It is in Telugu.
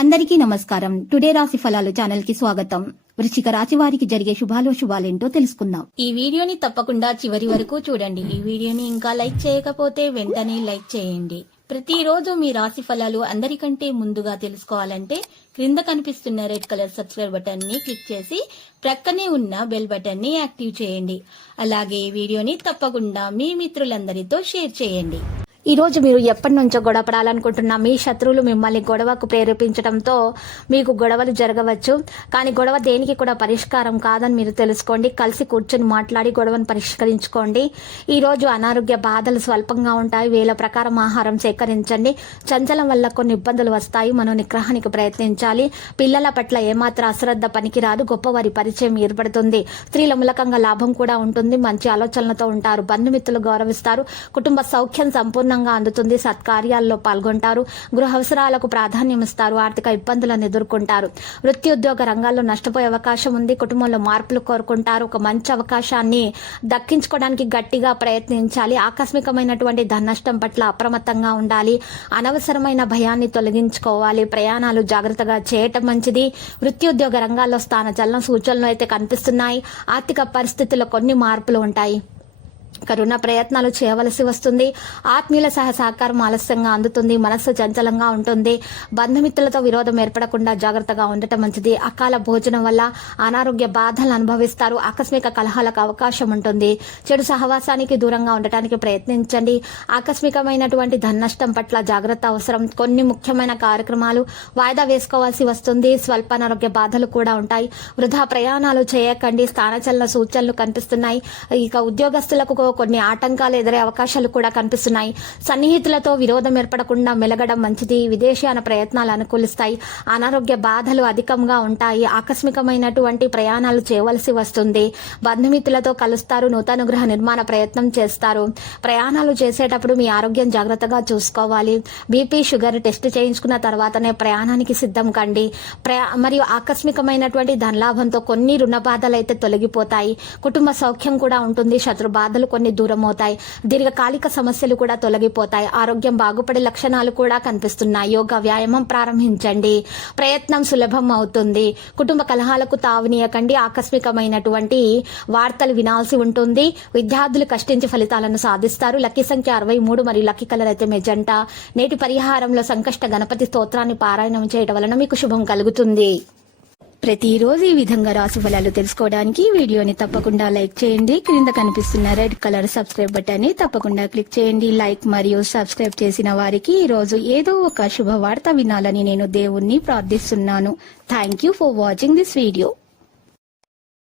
అందరికీ నమస్కారం. టుడే రాశి ఫలాలు ఛానల్ కి స్వాగతం. వృశ్చిక రాశి వారికి జరిగే శుభాలేంటో తెలుసుకుందాం. ఈ వీడియోని తప్పకుండా చివరి వరకు చూడండి. ఈ వీడియోని ఇంకా లైక్ చేయకపోతే వెంటనే లైక్ చేయండి. ప్రతిరోజు మీ రాశి ఫలాలు అందరికంటే ముందుగా తెలుసుకోవాలంటే క్రింద కనిపిస్తున్న రెడ్ కలర్ సబ్స్క్రైబ్ బటన్ ని క్లిక్ చేసి ప్రక్కనే ఉన్న బెల్ బటన్ ని యాక్టివ్ చేయండి. అలాగే ఈ వీడియోని తప్పకుండా మీ మిత్రులందరితో షేర్ చేయండి. ఈ రోజు మీరు ఎప్పటి నుంచో గొడవ పడాలనుకుంటున్నా మీ శత్రువులు మిమ్మల్ని గొడవకు ప్రేరేపించడంతో మీకు గొడవలు జరగవచ్చు. కానీ గొడవ దేనికి కూడా పరిష్కారం కాదని మీరు తెలుసుకోండి. కలిసి కూర్చొని మాట్లాడి గొడవను పరిష్కరించుకోండి. ఈ రోజు అనారోగ్య బాధలు స్వల్పంగా ఉంటాయి. వేళ ప్రకారం ఆహారం సేకరించండి. చంచలం వల్ల కొన్ని ఇబ్బందులు వస్తాయి. మనం నిగ్రహానికి ప్రయత్నించాలి. పిల్లల పట్ల ఏమాత్రం అశ్రద్ధ పనికిరాదు. గొప్పవారి పరిచయం ఏర్పడుతుంది. స్త్రీల మూలకంగా లాభం కూడా ఉంటుంది. మంచి ఆలోచనలతో ఉంటారు. బంధుమిత్రులు గౌరవిస్తారు. కుటుంబ సౌఖ్యం సంపూర్ణంగా అందుతుంది. సత్కార్యాల్లో పాల్గొంటారు. గృహ అవసరాలకు ప్రాధాన్యం ఇస్తారు. ఆర్థిక ఇబ్బందులను ఎదుర్కొంటారు. వృత్తి ఉద్యోగ రంగాల్లో నష్టపోయే అవకాశం ఉంది. కుటుంబంలో మార్పులు కోరుకుంటారు. ఒక మంచి అవకాశాన్ని దక్కించుకోవడానికి గట్టిగా ప్రయత్నించాలి. ఆకస్మికమైనటువంటి ధన నష్టం పట్ల అప్రమత్తంగా ఉండాలి. అనవసరమైన భయాన్ని తొలగించుకోవాలి. ప్రయాణాలు జాగ్రత్తగా చేయటం మంచిది. వృత్తి ఉద్యోగ రంగాల్లో స్థాన చలన సూచనలు అయితే కనిపిస్తున్నాయి. ఆర్థిక పరిస్థితుల్లో కొన్ని మార్పులు ఉంటాయి. కరుణ ప్రయత్నాలు చేయవలసి వస్తుంది. ఆత్మీయుల సహకారం ఆలస్యంగా అందుతుంది. మనస్సు చంచలంగా ఉంటుంది. బంధుమిత్రులతో విరోధం ఏర్పడకుండా జాగ్రత్తగా ఉండటం మంచిది. అకాల భోజనం వల్ల అనారోగ్య బాధలు అనుభవిస్తారు. ఆకస్మిక కలహాలకు అవకాశం ఉంటుంది. చెడు సహవాసానికి దూరంగా ఉండటానికి ప్రయత్నించండి. ఆకస్మికమైనటువంటి ధన నష్టం పట్ల జాగ్రత్త అవసరం. కొన్ని ముఖ్యమైన కార్యక్రమాలు వాయిదా వేసుకోవాల్సి వస్తుంది. స్వల్ప అనారోగ్య బాధలు కూడా ఉంటాయి. వృధా ప్రయాణాలు చేయకండి. స్థానచలన సూచనలు కనిపిస్తున్నాయి. ఇక ఉద్యోగస్తులకు కొన్ని ఆటంకాలు ఎదురే అవకాశాలు కూడా కనిపిస్తున్నాయి. సన్నిహితులతో విరోధం ఏర్పడకుండా మెలగడం మంచిది. విదేశీయాన ప్రయత్నాలు అనుకూలిస్తాయి. అనారోగ్య బాధలు అధికంగా ఉంటాయి. ఆకస్మికమైనటువంటి ప్రయాణాలు చేయవలసి వస్తుంది. బంధుమిత్రులతో కలుస్తారు. నూతన గృహ నిర్మాణ ప్రయత్నం చేస్తారు. ప్రయాణాలు చేసేటప్పుడు మీ ఆరోగ్యం జాగ్రత్తగా చూసుకోవాలి. బీపీ షుగర్ టెస్ట్ చేయించుకున్న తర్వాతనే ప్రయాణానికి సిద్ధం కండి. మరియు ఆకస్మికమైనటువంటి ధనలాభంతో కొన్ని రుణ బాధలు అయితే తొలగిపోతాయి. కుటుంబ సౌఖ్యం కూడా ఉంటుంది. శత్రు బాధలు కొన్ని దూరం అవుతాయి. దీర్ఘకాలిక సమస్యలు కూడా తొలగిపోతాయి. ఆరోగ్యం బాగుపడే లక్షణాలు కూడా కనిపిస్తున్నాయి. యోగా వ్యాయామం ప్రారంభించండి. ప్రయత్నం సులభం అవుతుంది. కుటుంబ కలహాలకు తావునీయకండి. ఆకస్మికమైనటువంటి వార్తలు వినాల్సి ఉంటుంది. విద్యార్థులు కష్టించి ఫలితాలను సాధిస్తారు. లక్కీ సంఖ్య 63 మరియు లక్కీ కలర్ అయితే మెజెంటా. నేటి పరిహారంలో సంకష్ట గణపతి స్తోత్రాన్ని పారాయణం చేయడం వలన మీకు శుభం కలుగుతుంది. ప్రతిరోజు ఈ విధంగా రాశి ఫలాలు తెలుసుకోవడానికి వీడియోని తప్పకుండా లైక్ చేయండి. క్రింద కనిపిస్తున్న రెడ్ కలర్ సబ్స్క్రైబ్ బటన్ ని తప్పకుండా క్లిక్ చేయండి. లైక్ మరియు సబ్స్క్రైబ్ చేసిన వారికి ఈ రోజు ఏదో ఒక శుభవార్త వినాలని నేను దేవుణ్ణి ప్రార్థిస్తున్నాను. Thank you for watching this video.